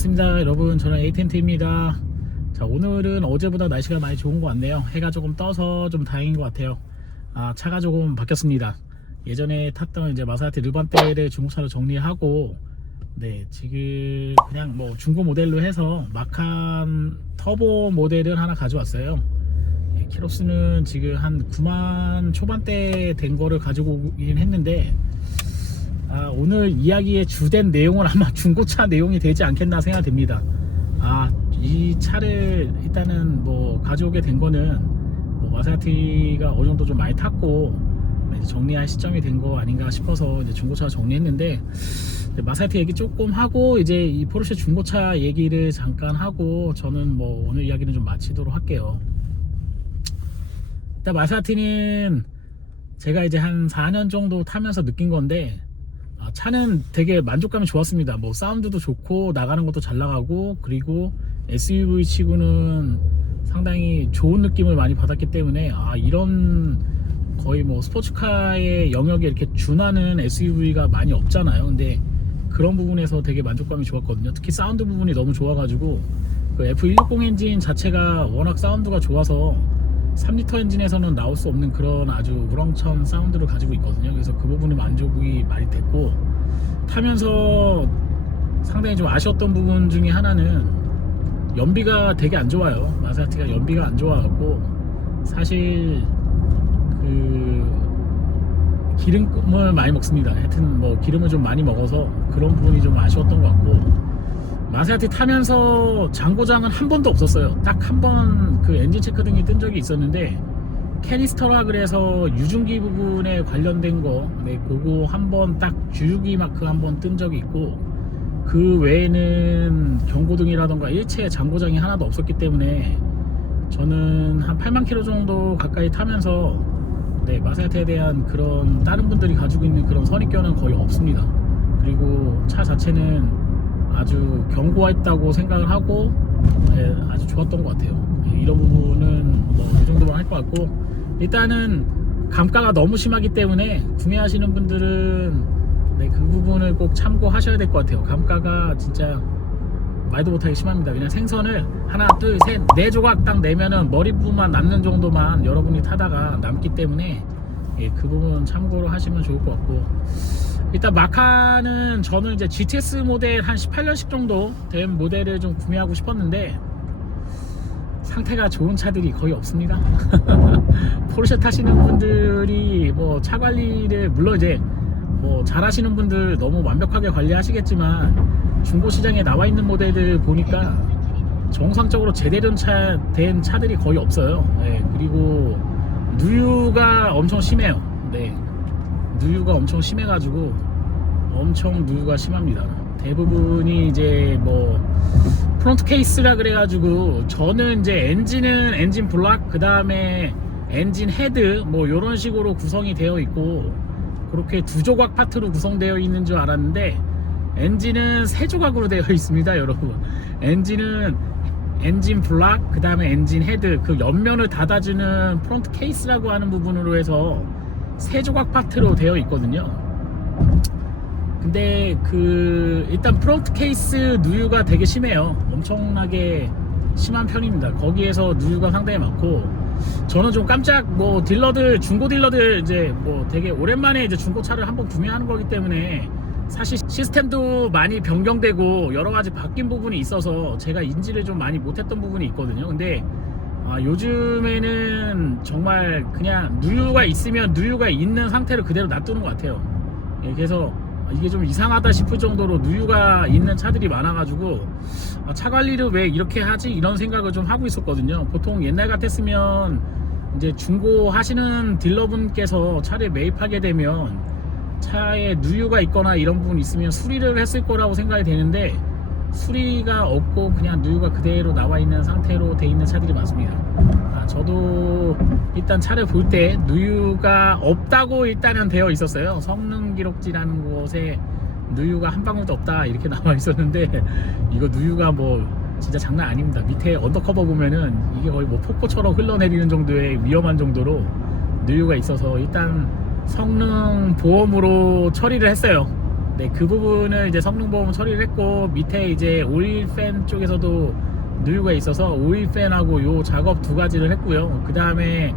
반갑습니다 여러분. 저는 에이텐트입니다. 자, 오늘은 어제보다 날씨가 많이 좋은 것 같네요. 해가 조금 떠서 좀 다행인 것 같아요. 차가 조금 바뀌었습니다. 예전에 탔던 이제 마세라티 르반떼를 중고차로 정리하고, 네, 지금 그냥 뭐 중고 모델로 해서 마칸 터보 모델을 하나 가져왔어요. 키로수는 지금 한 9만 초반대 된 거를 가지고 오긴 했는데, 오늘 이야기의 주된 내용은 아마 중고차 내용이 되지 않겠나 생각됩니다. 이 차를 일단은 뭐 가져오게 된 거는 뭐 마세라티가 어느 정도 좀 많이 탔고 이제 정리할 시점이 된 거 아닌가 싶어서 이제 중고차 정리했는데, 마세라티 얘기 조금 하고 이제 이 포르쉐 중고차 얘기를 잠깐 하고 저는 뭐 오늘 이야기는 좀 마치도록 할게요. 일단 마세라티는 제가 이제 한 4년 정도 타면서 느낀 건데, 차는 되게 만족감이 좋았습니다. 뭐 사운드도 좋고 나가는 것도 잘 나가고, 그리고 SUV 치고는 상당히 좋은 느낌을 많이 받았기 때문에 이런 거의 뭐 스포츠카의 영역에 이렇게 준하는 SUV가 많이 없잖아요. 근데 그런 부분에서 되게 만족감이 좋았거든요. 특히 사운드 부분이 너무 좋아가지고, 그 F160 엔진 자체가 워낙 사운드가 좋아서 3리터 엔진에서는 나올 수 없는 그런 아주 우렁찬 사운드를 가지고 있거든요. 그래서 그 부분이 만족이 많이 됐고, 타면서 상당히 좀 아쉬웠던 부분 중에 하나는 연비가 되게 안 좋아요. 마세라티가 연비가 안 좋아갖고, 사실 그 기름을 많이 먹습니다. 하여튼 뭐 기름을 좀 많이 먹어서 그런 부분이 좀 아쉬웠던 것 같고, 마세라티 타면서 장고장은 한 번도 없었어요. 딱 한 번 그 엔진 체크 등이 뜬 적이 있었는데, 캐니스터라 그래서 유증기 부분에 관련된 거, 네, 그거 한 번 딱 주유기 마크 한 번 뜬 적이 있고, 그 외에는 경고등이라던가 일체 장고장이 하나도 없었기 때문에 저는 한 8만 킬로 정도 가까이 타면서, 네, 마세라티에 대한 그런 다른 분들이 가지고 있는 그런 선입견은 거의 없습니다. 그리고 차 자체는 아주 견고했다고 생각을 하고, 네, 아주 좋았던 것 같아요. 이런 부분은 뭐 이 정도만 할 것 같고, 일단은 감가가 너무 심하기 때문에 구매하시는 분들은, 네, 그 부분을 꼭 참고하셔야 될 것 같아요. 감가가 진짜 말도 못하게 심합니다. 그냥 생선을 하나 둘 셋 네 조각 딱 내면은 머리 부분만 남는 정도만 여러분이 타다가 남기 때문에, 그 부분 참고로 하시면 좋을 것 같고, 일단 마칸은 저는 이제 GTS 모델 한 18년식 정도 된 모델을 좀 구매하고 싶었는데 상태가 좋은 차들이 거의 없습니다. 포르쉐 타시는 분들이 뭐 차 관리를 물론 이제 뭐 잘하시는 분들 너무 완벽하게 관리하시겠지만, 중고 시장에 나와 있는 모델들 보니까 정상적으로 제대로 된 차들이 거의 없어요. 네, 그리고 누유가 엄청 심해요. 네, 누유가 엄청 심해가지고 엄청 누유가 심합니다. 대부분이 이제 뭐 프론트 케이스라 그래가지고, 저는 이제 엔진은 엔진 블락, 그 다음에 엔진 헤드 뭐 이런 식으로 구성이 되어 있고, 그렇게 두 조각 파트로 구성되어 있는 줄 알았는데 엔진은 세 조각으로 되어 있습니다, 여러분. 엔진은 엔진 블락, 그 다음에 엔진 헤드, 그 옆면을 닫아주는 프론트 케이스라고 하는 부분으로 해서 세 조각 파트로 되어 있거든요. 근데 그 일단 프론트 케이스 누유가 되게 심해요. 엄청나게 심한 편입니다. 거기에서 누유가 상당히 많고, 저는 좀 깜짝 뭐 딜러들, 중고 딜러들 이제 뭐 되게 오랜만에 이제 중고차를 한번 구매하는 거기 때문에 사실 시스템도 많이 변경되고 여러 가지 바뀐 부분이 있어서 제가 인지를 좀 많이 못했던 부분이 있거든요. 근데 요즘에는 정말 그냥 누유가 있으면 누유가 있는 상태로 그대로 놔두는 것 같아요. 그래서 이게 좀 이상하다 싶을 정도로 누유가 있는 차들이 많아가지고, 차 관리를 왜 이렇게 하지? 이런 생각을 좀 하고 있었거든요. 보통 옛날 같았으면 이제 중고 하시는 딜러분께서 차를 매입하게 되면 차에 누유가 있거나 이런 부분이 있으면 수리를 했을 거라고 생각이 되는데, 수리가 없고 그냥 누유가 그대로 나와 있는 상태로 돼 있는 차들이 많습니다. 저도 일단 차를 볼 때 누유가 없다고 일단은 되어 있었어요. 성능 기록지라는 곳에 누유가 한 방울도 없다 이렇게 나와 있었는데, 이거 누유가 뭐 진짜 장난 아닙니다. 밑에 언더커버 보면은 이게 거의 뭐 폭포처럼 흘러내리는 정도의 위험한 정도로 누유가 있어서 일단 성능 보험으로 처리를 했어요. 네, 그 부분을 이제 성능보험 처리를 했고, 밑에 이제 오일팬 쪽에서도 누유가 있어서 오일팬하고 요 작업 두 가지를 했고요. 그 다음에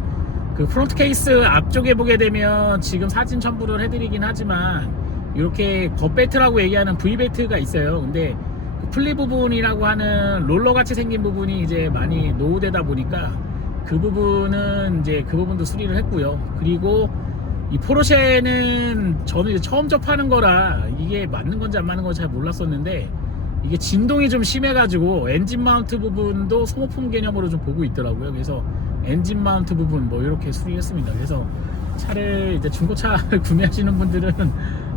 그 프론트 케이스 앞쪽에 보게 되면 지금 사진 첨부를 해드리긴 하지만 이렇게 겉벨트라고 얘기하는 V벨트가 있어요. 근데 그 플리 부분이라고 하는 롤러 같이 생긴 부분이 이제 많이 노후되다 보니까 그 부분은 이제 그 부분도 수리를 했고요. 그리고 이 포르쉐는 저는 이제 처음 접하는 거라 이게 맞는 건지 안 맞는 건지 잘 몰랐었는데, 이게 진동이 좀 심해가지고 엔진 마운트 부분도 소모품 개념으로 좀 보고 있더라고요. 그래서 엔진 마운트 부분 뭐 이렇게 수리했습니다. 그래서 차를 이제 중고차를 구매하시는 분들은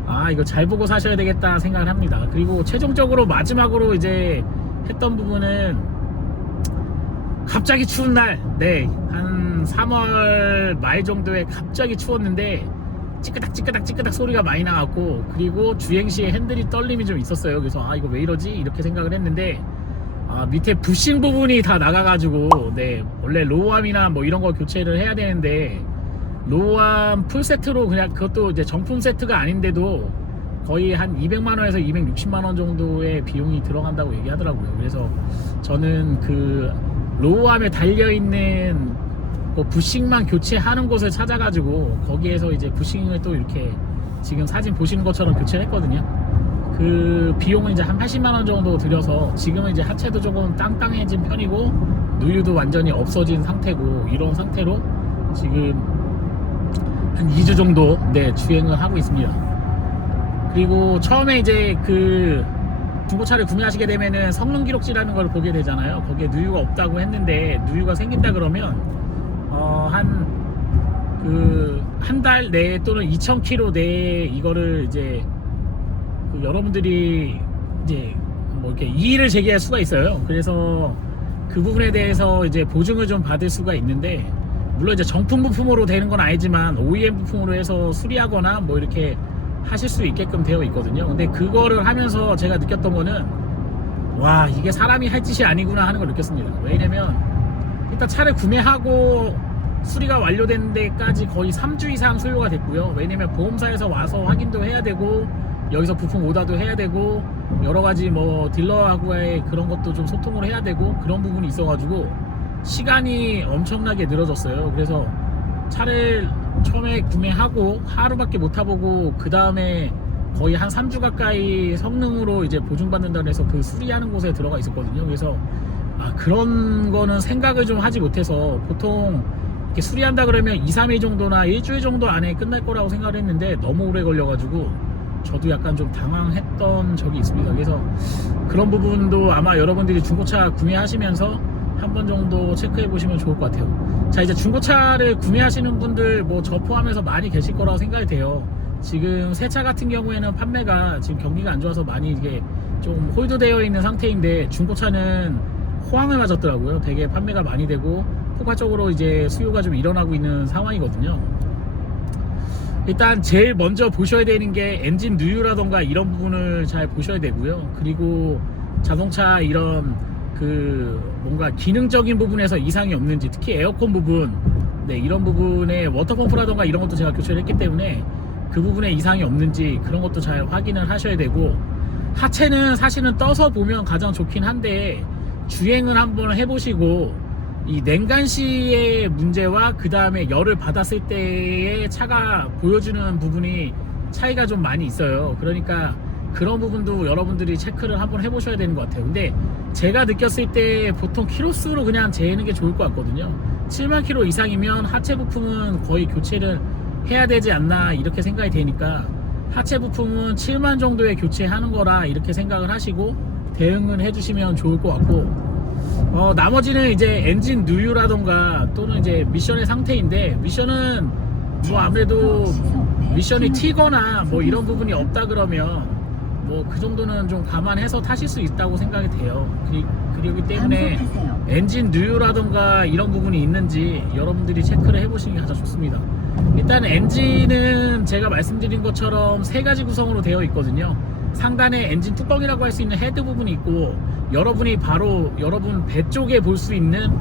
아, 이거 잘 보고 사셔야 되겠다 생각을 합니다. 그리고 최종적으로 마지막으로 이제 했던 부분은 갑자기 추운 날, 네, 한 3월 말 정도에 갑자기 추웠는데 찌끄닥 소리가 많이 나왔고, 그리고 주행시에 핸들이 떨림이 좀 있었어요. 그래서 아, 이거 왜 이러지? 이렇게 생각을 했는데, 아, 밑에 부싱 부분이 다 나가가지고, 네, 원래 로우암이나 뭐 이런 거 교체를 해야 되는데, 로우암 풀 세트로 그냥, 그것도 이제 정품 세트가 아닌데도 거의 한 200만원에서 260만원 정도의 비용이 들어간다고 얘기하더라고요. 그래서 저는 그 로우암에 달려있는 뭐 부싱만 교체하는 곳을 찾아가지고 거기에서 이제 부싱을 또 이렇게 지금 사진 보시는 것처럼 교체를 했거든요. 그 비용은 이제 한 80만원 정도 들여서 지금은 이제 하체도 조금 땅땅해진 편이고 누유도 완전히 없어진 상태고, 이런 상태로 지금 한 2주 정도, 네, 주행을 하고 있습니다. 그리고 처음에 이제 그 중고차를 구매하시게 되면은 성능 기록지라는 걸 보게 되잖아요. 거기에 누유가 없다고 했는데, 누유가 생긴다 그러면 한 달 내에 또는 2,000km 내에 이거를 이제 그 여러분들이 이제 뭐 이렇게 이의를 제기할 수가 있어요. 그래서 그 부분에 대해서 이제 보증을 좀 받을 수가 있는데, 물론 이제 정품 부품으로 되는 건 아니지만 OEM 부품으로 해서 수리하거나 뭐 이렇게 하실 수 있게끔 되어 있거든요. 근데 그거를 하면서 제가 느꼈던 거는, 와, 이게 사람이 할 짓이 아니구나 하는 걸 느꼈습니다. 왜냐면 일단 차를 구매하고 수리가 완료된 데까지 거의 3주 이상 소요가 됐고요. 왜냐면 보험사에서 와서 확인도 해야 되고, 여기서 부품 오다도 해야 되고, 여러가지 뭐 딜러하고의 그런 것도 좀 소통을 해야 되고, 그런 부분이 있어가지고 시간이 엄청나게 늘어졌어요. 그래서 차를 처음에 구매하고 하루밖에 못 타보고 그 다음에 거의 한 3주 가까이 성능으로 이제 보증받는다고 해서 그 수리하는 곳에 들어가 있었거든요. 그래서 아, 그런 거는 생각을 좀 하지 못해서, 보통 이렇게 수리한다 그러면 2, 3일 정도나 일주일 정도 안에 끝날 거라고 생각을 했는데 너무 오래 걸려가지고 저도 약간 좀 당황했던 적이 있습니다. 그래서 그런 부분도 아마 여러분들이 중고차 구매하시면서 한 번 정도 체크해 보시면 좋을 것 같아요. 자, 이제 중고차를 구매하시는 분들 뭐 저 포함해서 많이 계실 거라고 생각이 돼요. 지금 새 차 같은 경우에는 판매가 지금 경기가 안 좋아서 많이 이게 좀 홀드되어 있는 상태인데, 중고차는 호황을 맞았더라고요. 되게 판매가 많이 되고 포괄적으로 이제 수요가 좀 일어나고 있는 상황이거든요. 일단 제일 먼저 보셔야 되는 게 엔진 누유라던가 이런 부분을 잘 보셔야 되고요. 그리고 자동차 이런 그 뭔가 기능적인 부분에서 이상이 없는지, 특히 에어컨 부분, 네, 이런 부분에 워터펌프라던가 이런 것도 제가 교체를 했기 때문에 그 부분에 이상이 없는지 그런 것도 잘 확인을 하셔야 되고, 하체는 사실은 떠서 보면 가장 좋긴 한데 주행을 한번 해보시고 이 냉간시의 문제와 그 다음에 열을 받았을 때의 차가 보여주는 부분이 차이가 좀 많이 있어요. 그러니까 그런 부분도 여러분들이 체크를 한번 해보셔야 되는 것 같아요. 근데 제가 느꼈을 때 보통 키로수로 그냥 재는 게 좋을 것 같거든요. 7만 킬로 이상이면 하체 부품은 거의 교체를 해야 되지 않나 이렇게 생각이 되니까, 하체 부품은 7만 정도에 교체하는 거라 이렇게 생각을 하시고 대응을 해주시면 좋을 것 같고, 나머지는 이제 엔진 누유라던가 또는 이제 미션의 상태인데, 미션은 뭐 아무래도 미션이 튀거나 뭐 이런 부분이 없다 그러면 뭐 그 정도는 좀 감안해서 타실 수 있다고 생각이 돼요. 그리기 때문에 엔진 누유라던가 이런 부분이 있는지 여러분들이 체크를 해보시는 게 가장 좋습니다. 일단 엔진은 제가 말씀드린 것처럼 세 가지 구성으로 되어 있거든요. 상단에 엔진 뚜껑이라고 할 수 있는 헤드 부분이 있고, 여러분이 바로 여러분 배 쪽에 볼 수 있는,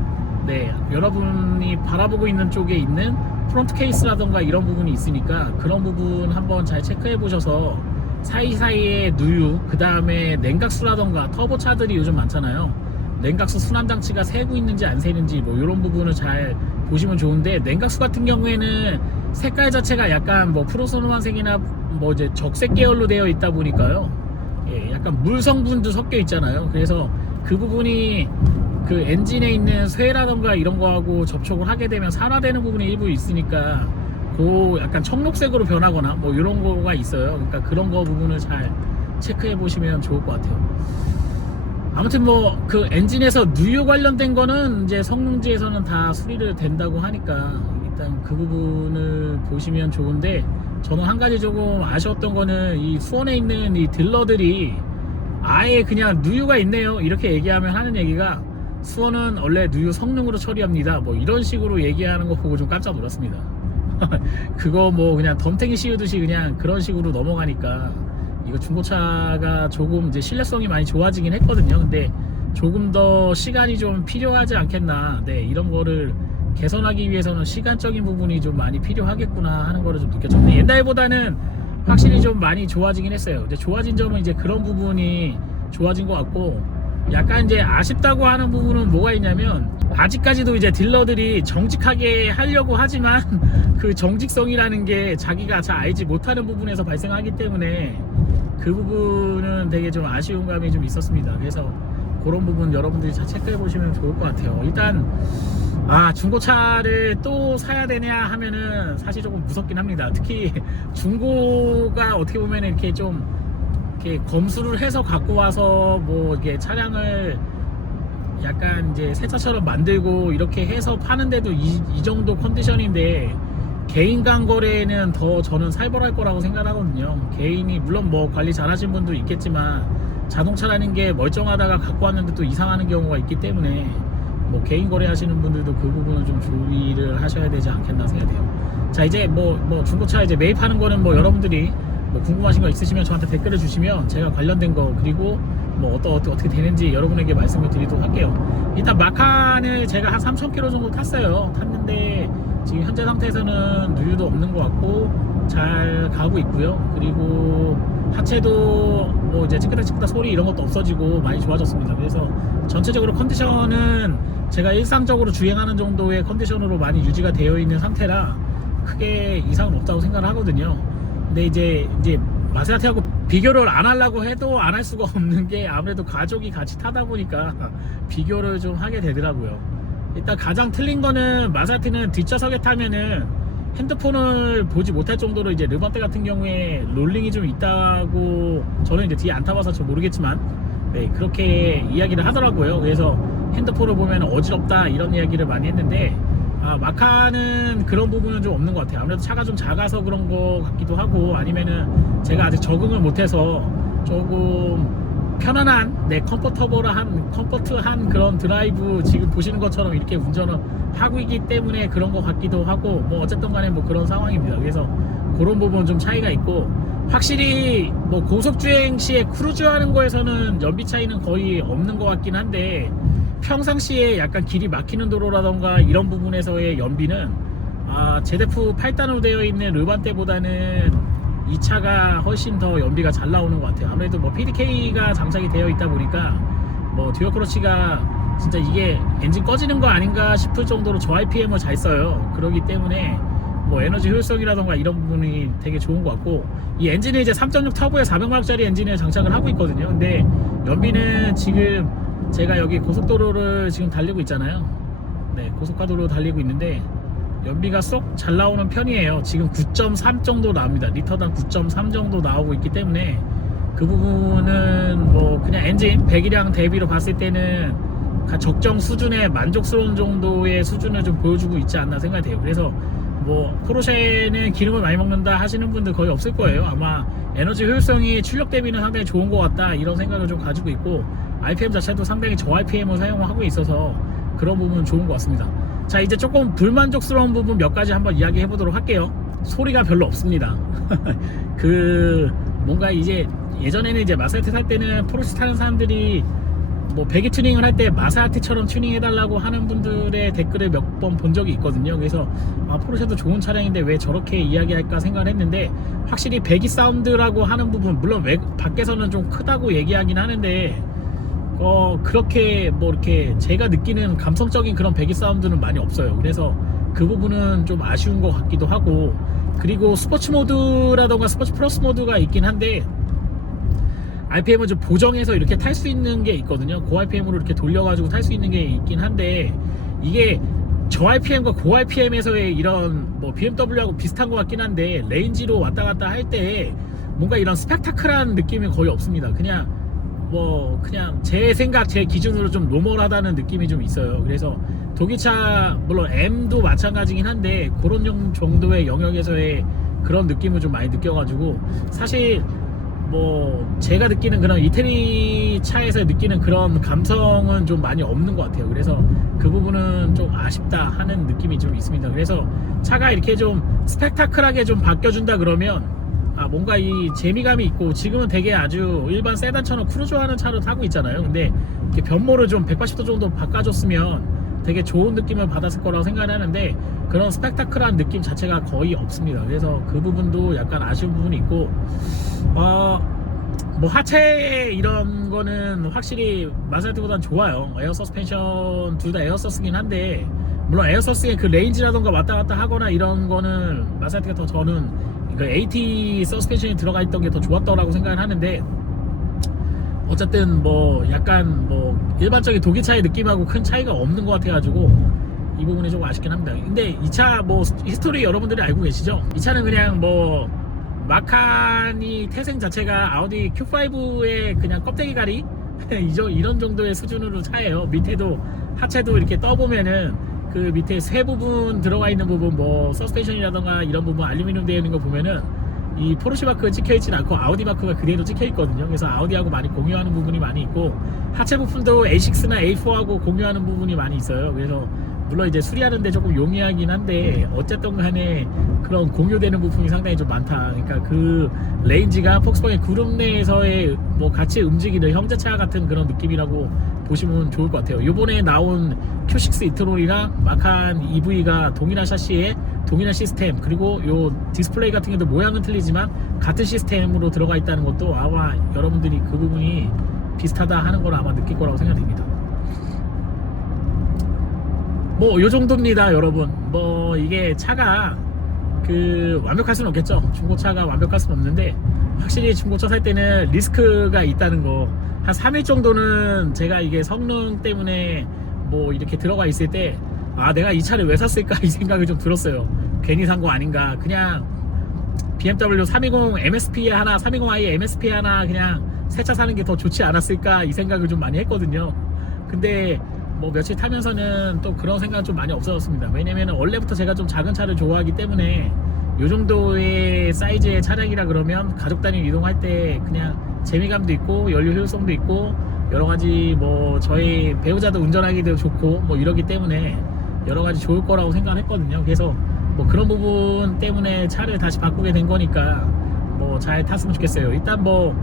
네, 여러분이 바라보고 있는 쪽에 있는 프론트 케이스라던가 이런 부분이 있으니까 그런 부분 한번 잘 체크해 보셔서 사이사이에 누유, 그 다음에 냉각수라던가 터보차들이 요즘 많잖아요. 냉각수 순환장치가 새고 있는지 안 새는지 뭐 이런 부분을 잘 보시면 좋은데, 냉각수 같은 경우에는 색깔 자체가 약간 뭐 프로소노만색이나 뭐 이제 적색 계열로 되어 있다 보니까요. 예, 약간 물 성분도 섞여 있잖아요. 그래서 그 부분이 그 엔진에 있는 쇠라던가 이런 거하고 접촉을 하게 되면 산화되는 부분이 일부 있으니까 그 약간 청록색으로 변하거나 뭐 이런 거가 있어요. 그러니까 그런 거 부분을 잘 체크해 보시면 좋을 것 같아요. 아무튼 뭐 그 엔진에서 누유 관련된 거는 이제 성능지에서는 다 수리를 된다고 하니까 일단 그 부분을 보시면 좋은데, 저는 한 가지 조금 아쉬웠던 거는 이 수원에 있는 이 딜러들이 아예 그냥 누유가 있네요 이렇게 얘기하면 하는 얘기가, 수원은 원래 누유 성능으로 처리합니다 뭐 이런 식으로 얘기하는 거 보고 좀 깜짝 놀랐습니다. 그거 뭐 그냥 덤탱이 씌우듯이 그냥 그런 식으로 넘어가니까, 이거 중고차가 조금 이제 신뢰성이 많이 좋아지긴 했거든요. 근데 조금 더 시간이 좀 필요하지 않겠나. 네, 이런 거를 개선하기 위해서는 시간적인 부분이 좀 많이 필요하겠구나 하는 거를 좀 느꼈죠. 근데 옛날보다는 확실히 좀 많이 좋아지긴 했어요. 이제 좋아진 점은 이제 그런 부분이 좋아진 것 같고, 약간 이제 아쉽다고 하는 부분은 뭐가 있냐면, 아직까지도 이제 딜러들이 정직하게 하려고 하지만 그 정직성이라는 게 자기가 잘 알지 못하는 부분에서 발생하기 때문에 그 부분은 되게 좀 아쉬운 감이 좀 있었습니다. 그래서 그런 부분 여러분들이 잘 체크해 보시면 좋을 것 같아요. 일단 중고차를 또 사야 되냐 하면은 사실 조금 무섭긴 합니다. 특히 중고가 어떻게 보면 이렇게 좀 이렇게 검수를 해서 갖고 와서 뭐 이렇게 차량을 약간 이제 새 차처럼 만들고 이렇게 해서 파는데도 이 정도 컨디션인데, 개인 간 거래는 더 저는 살벌할 거라고 생각하거든요. 개인이 물론 뭐 관리 잘 하신 분도 있겠지만, 자동차라는 게 멀쩡하다가 갖고 왔는데 또 이상하는 경우가 있기 때문에 뭐 개인 거래 하시는 분들도 그 부분을 좀 주의를 하셔야 되지 않겠나 생각해요. 자, 이제 뭐 중고차 이제 매입하는 거는 뭐 여러분들이 뭐 궁금하신 거 있으시면 저한테 댓글을 주시면 제가 관련된 거, 그리고 뭐 어떻게 되는지 여러분에게 말씀을 드리도록 할게요. 일단 마칸을 제가 한 3,000km 정도 탔는데 지금 현재 상태에서는 누유도 없는 것 같고 잘 가고 있고요. 그리고 하체도 뭐 이제 찌끄덕찌끄덕 소리 이런 것도 없어지고 많이 좋아졌습니다. 그래서 전체적으로 컨디션은 제가 일상적으로 주행하는 정도의 컨디션으로 많이 유지가 되어 있는 상태라 크게 이상은 없다고 생각을 하거든요. 근데 이제 마세라티하고 비교를 안 하려고 해도 안 할 수가 없는 게, 아무래도 가족이 같이 타다 보니까 비교를 좀 하게 되더라고요. 일단 가장 틀린 거는, 마세라티는 뒷좌석에 타면은 핸드폰을 보지 못할 정도로 이제 르반떼 같은 경우에 롤링이 좀 있다고, 저는 이제 뒤에 안 타봐서 잘 모르겠지만 네, 그렇게 이야기를 하더라고요. 그래서 핸드폰을 보면 어지럽다 이런 이야기를 많이 했는데, 마카는 그런 부분은 좀 없는 것 같아요. 아무래도 차가 좀 작아서 그런 거 같기도 하고, 아니면은 제가 아직 적응을 못해서 조금 편안한, 컴포트한 그런 드라이브, 지금 보시는 것처럼 이렇게 운전을 하고 있기 때문에 그런 것 같기도 하고, 뭐 어쨌든 간에 뭐 그런 상황입니다. 그래서 그런 부분 좀 차이가 있고, 확실히 뭐 고속주행 시에 크루즈 하는 거에서는 연비 차이는 거의 없는 것 같긴 한데, 평상시에 약간 길이 막히는 도로라던가 이런 부분에서의 연비는 제데프 8단으로 되어 있는 르반떼보다는 이 차가 훨씬 더 연비가 잘 나오는 것 같아요. 아무래도 뭐 PDK가 장착이 되어 있다 보니까 뭐 듀얼 클러치가 진짜 이게 엔진 꺼지는 거 아닌가 싶을 정도로 저 RPM을 잘 써요. 그러기 때문에 뭐 에너지 효율성이라던가 이런 부분이 되게 좋은 것 같고, 이 엔진은 이제 3.6 터보에 400마력짜리 엔진을 장착을 하고 있거든요. 근데 연비는 지금 제가 여기 고속도로를 지금 달리고 있잖아요. 네, 고속가도로 달리고 있는데 연비가 쏙 잘 나오는 편이에요. 지금 9.3 정도 나옵니다. 리터당 9.3 정도 나오고 있기 때문에 그 부분은 뭐 그냥 엔진 배기량 대비로 봤을 때는 적정 수준의 만족스러운 정도의 수준을 좀 보여주고 있지 않나 생각이 돼요. 그래서 뭐 포르쉐는 기름을 많이 먹는다 하시는 분들 거의 없을 거예요. 아마 에너지 효율성이 출력 대비는 상당히 좋은 것 같다 이런 생각을 좀 가지고 있고, RPM 자체도 상당히 저 RPM을 사용하고 있어서 그런 부분은 좋은 것 같습니다. 자, 이제 조금 불만족스러운 부분 몇 가지 한번 이야기해 보도록 할게요. 소리가 별로 없습니다. 뭔가 이제 예전에는 이제 마세라티 살 때는 포르쉐 타는 사람들이 뭐 배기 튜닝을 할 때 마세라티처럼 튜닝해달라고 하는 분들의 댓글을 몇 번 본 적이 있거든요. 그래서 포르쉐도 좋은 차량인데 왜 저렇게 이야기할까 생각을 했는데, 확실히 배기 사운드라고 하는 부분, 물론 밖에서는 좀 크다고 얘기하긴 하는데 그렇게 뭐 이렇게 제가 느끼는 감성적인 그런 배기 사운드는 많이 없어요. 그래서 그 부분은 좀 아쉬운 것 같기도 하고, 그리고 스포츠 모드라던가 스포츠 플러스 모드가 있긴 한데 RPM을 좀 보정해서 이렇게 탈 수 있는 게 있거든요. 고 RPM으로 이렇게 돌려가지고 탈 수 있는 게 있긴 한데, 이게 저 RPM과 고 RPM에서의 이런 뭐 BMW하고 비슷한 것 같긴 한데, 레인지로 왔다 갔다 할 때 뭔가 이런 스펙타클한 느낌이 거의 없습니다. 그냥 제 생각, 제 기준으로 좀 노멀하다는 느낌이 좀 있어요. 그래서 독일차, 물론 M도 마찬가지긴 한데 그런 정도의 영역에서의 그런 느낌을 좀 많이 느껴가지고, 사실 뭐 제가 느끼는 그런 이태리 차에서 느끼는 그런 감성은 좀 많이 없는 것 같아요. 그래서 그 부분은 좀 아쉽다 하는 느낌이 좀 있습니다. 그래서 차가 이렇게 좀 스펙타클하게 좀 바뀌어준다 그러면 뭔가 이 재미감이 있고, 지금은 되게 아주 일반 세단처럼 크루즈하는 차로 타고 있잖아요. 근데 이렇게 변모를 좀 180도 정도 바꿔줬으면 되게 좋은 느낌을 받았을 거라고 생각을 하는데, 그런 스펙타클한 느낌 자체가 거의 없습니다. 그래서 그 부분도 약간 아쉬운 부분이 있고, 뭐 하체 이런 거는 확실히 마세라티보다는 좋아요. 에어 서스펜션 둘 다 에어 서스긴 한데, 물론 에어 서스의 그 레인지라던가 왔다 갔다 하거나 이런 거는 마세라티가 더, 저는 그 AT 서스펜션이 들어가 있던 게 더 좋았다고 생각을 하는데, 어쨌든 뭐 약간 뭐 일반적인 독일차의 느낌하고 큰 차이가 없는 것 같아가지고 이 부분이 좀 아쉽긴 합니다. 근데 이 차 뭐 히스토리 여러분들이 알고 계시죠? 이 차는 그냥 뭐 마칸이 태생 자체가 아우디 Q5의 그냥 껍데기 가리 이런 정도의 수준으로 차예요. 밑에도 하체도 이렇게 떠보면은 그 밑에 세 부분 들어가 있는 부분, 뭐 서스펜션이라던가 이런 부분 알루미늄 되어 있는 거 보면은 이 포르쉐 마크가 찍혀있진 않고 아우디 마크가 그대로 찍혀있거든요. 그래서 아우디하고 많이 공유하는 부분이 많이 있고, 하체 부품도 A6나 A4하고 공유하는 부분이 많이 있어요. 그래서 물론 이제 수리하는데 조금 용이하긴 한데, 어쨌든 간에 그런 공유되는 부품이 상당히 좀 많다. 그러니까 그 레인지가 폭스바겐 그룹 내에서의 뭐 같이 움직이는 형제차 같은 그런 느낌이라고 보시면 좋을 것 같아요. 요번에 나온 Q6 이트롤이랑 마칸 EV가 동일한 샤시에 동일한 시스템, 그리고 요 디스플레이 같은 경우도 모양은 틀리지만 같은 시스템으로 들어가 있다는 것도 아마 여러분들이 그 부분이 비슷하다 하는 걸 아마 느낄 거라고 생각됩니다. 뭐 요 정도입니다, 여러분. 뭐 이게 차가 완벽할 수는 없겠죠. 중고차가 완벽할 수는 없는데, 확실히 중고차 살 때는 리스크가 있다는 거, 한 3일 정도는 제가 이게 성능 때문에 뭐 이렇게 들어가 있을 때 내가 이 차를 왜 샀을까 이 생각이 좀 들었어요. 괜히 산 거 아닌가. 그냥 BMW 320 MSP 하나, 320i MSP 하나 그냥 새 차 사는 게 더 좋지 않았을까 이 생각을 좀 많이 했거든요. 근데 뭐 며칠 타면서는 또 그런 생각은 좀 많이 없어졌습니다. 왜냐면 원래부터 제가 좀 작은 차를 좋아하기 때문에 요 정도의 사이즈의 차량이라 그러면 가족 단위 이동할 때 그냥 재미감도 있고 연료 효율성도 있고 여러가지 뭐 저희 배우자도 운전하기도 좋고 뭐 이러기 때문에 여러가지 좋을 거라고 생각을 했거든요. 그래서 뭐 그런 부분 때문에 차를 다시 바꾸게 된 거니까 뭐 잘 탔으면 좋겠어요. 일단 뭐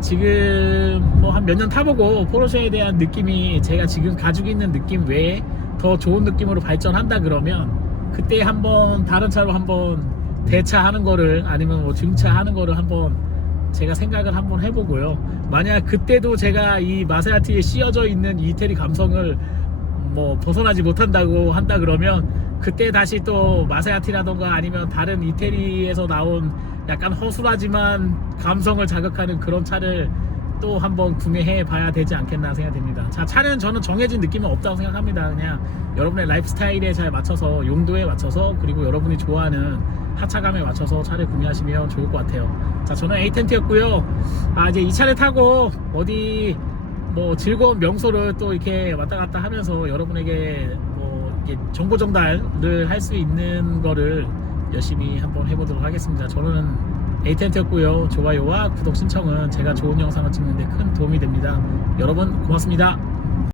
지금 뭐 한 몇 년 타보고 포르쉐에 대한 느낌이 제가 지금 가지고 있는 느낌 외에 더 좋은 느낌으로 발전한다 그러면 그때 한번 다른 차로 한번 대차하는 거를, 아니면 뭐 증차하는 거를 한번 제가 생각을 한번 해보고요. 만약 그때도 제가 이 마세라티에 씌어져 있는 이태리 감성을 뭐 벗어나지 못한다고 한다 그러면 그때 다시 또 마세라티라던가 아니면 다른 이태리에서 나온 약간 허술하지만 감성을 자극하는 그런 차를 또 한번 구매해 봐야 되지 않겠나 생각됩니다. 자, 차는 저는 정해진 느낌은 없다고 생각합니다. 그냥 여러분의 라이프 스타일에 잘 맞춰서, 용도에 맞춰서, 그리고 여러분이 좋아하는 하차감에 맞춰서 차를 구매하시면 좋을 것 같아요. 자, 저는 에이텐트였고요. 이제 이 차를 타고 어디 뭐 즐거운 명소를 또 이렇게 왔다 갔다 하면서 여러분에게 뭐 이렇게 정보 전달을 할 수 있는 거를 열심히 한번 해보도록 하겠습니다. 저는 에이텐트였고요. 좋아요와 구독 신청은 제가 좋은 영상을 찍는데 큰 도움이 됩니다. 여러분 고맙습니다.